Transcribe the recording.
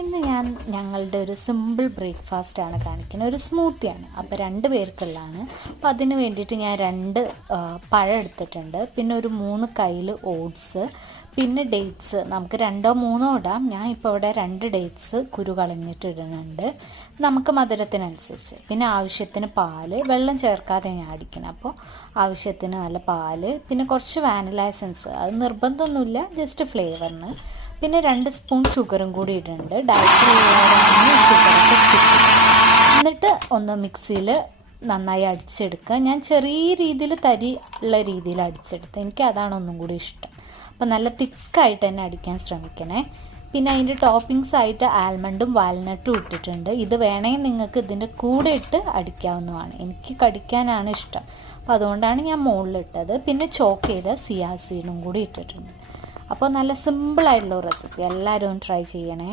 ഇന്ന് ഞാൻ ഞങ്ങളുടെ ഒരു സിമ്പിൾ ബ്രേക്ക്ഫാസ്റ്റാണ് കാണിക്കുന്നത്. ഒരു സ്മൂത്തിയാണ്. അപ്പോൾ 2 പേർക്കുള്ളതാണ്. അപ്പോൾ അതിന് വേണ്ടിയിട്ട് ഞാൻ 2 പഴം എടുത്തിട്ടുണ്ട്. പിന്നെ ഒരു 3 കയ്യിൽ ഓട്സ്, പിന്നെ ഡേറ്റ്സ്. നമുക്ക് 2ഓ 3ഓ ഇടാം. ഞാൻ ഇപ്പോൾ ഇവിടെ 2 ഡേറ്റ്സ് കുരു കളഞ്ഞിട്ട് ഇടുന്നുണ്ട്, നമുക്ക് മധുരത്തിനനുസരിച്ച്. പിന്നെ ആവശ്യത്തിന് പാല്, വെള്ളം ചേർക്കാതെ ഞാൻ അടിക്കണം. അപ്പോൾ ആവശ്യത്തിന് നല്ല പാല്, പിന്നെ കുറച്ച് വാനില എസൻസ്, അത് നിർബന്ധമൊന്നുമില്ല, ജസ്റ്റ് ഫ്ലേവറിന്. പിന്നെ 2 സ്പൂൺ ഷുഗറും കൂടി ഇടുന്നുണ്ട്. ഡയറ്റിലുള്ളവരാണെങ്കിൽ ഷുഗറൊക്കെ സ്കിപ്പ് ചെയ്യും. എന്നിട്ട് ഒന്ന് മിക്സിയിൽ നന്നായി അടിച്ചെടുക്കുക. ഞാൻ ചെറിയ രീതിയിൽ തരി ഉള്ള രീതിയിൽ അടിച്ചെടുത്ത്, എനിക്ക് അതാണ് ഒന്നും കൂടി ഇഷ്ടം. അപ്പോൾ നല്ല തിക്കായിട്ട് തന്നെ അടിക്കാൻ ശ്രമിക്കണേ. പിന്നെ അതിൻ്റെ ടോപ്പിങ്സ് ആയിട്ട് ആൽമണ്ടും വാൽനട്ടും ഇട്ടിട്ടുണ്ട്. ഇത് വേണമെങ്കിൽ നിങ്ങൾക്ക് ഇതിൻ്റെ കൂടെ ഇട്ട് അടിക്കാവുന്നതാണ്. എനിക്ക് കടിക്കാനാണ് ഇഷ്ടം, അപ്പോൾ അതുകൊണ്ടാണ് ഞാൻ മുകളിലിട്ടത്. പിന്നെ ചോക്ക് ചെയ്ത സിയാ സീഡും കൂടി ഇട്ടിട്ടുണ്ട്. അപ്പോൾ നല്ല സിമ്പിളായിട്ടുള്ള റെസിപ്പി, എല്ലാവരും ട്രൈ ചെയ്യണേ.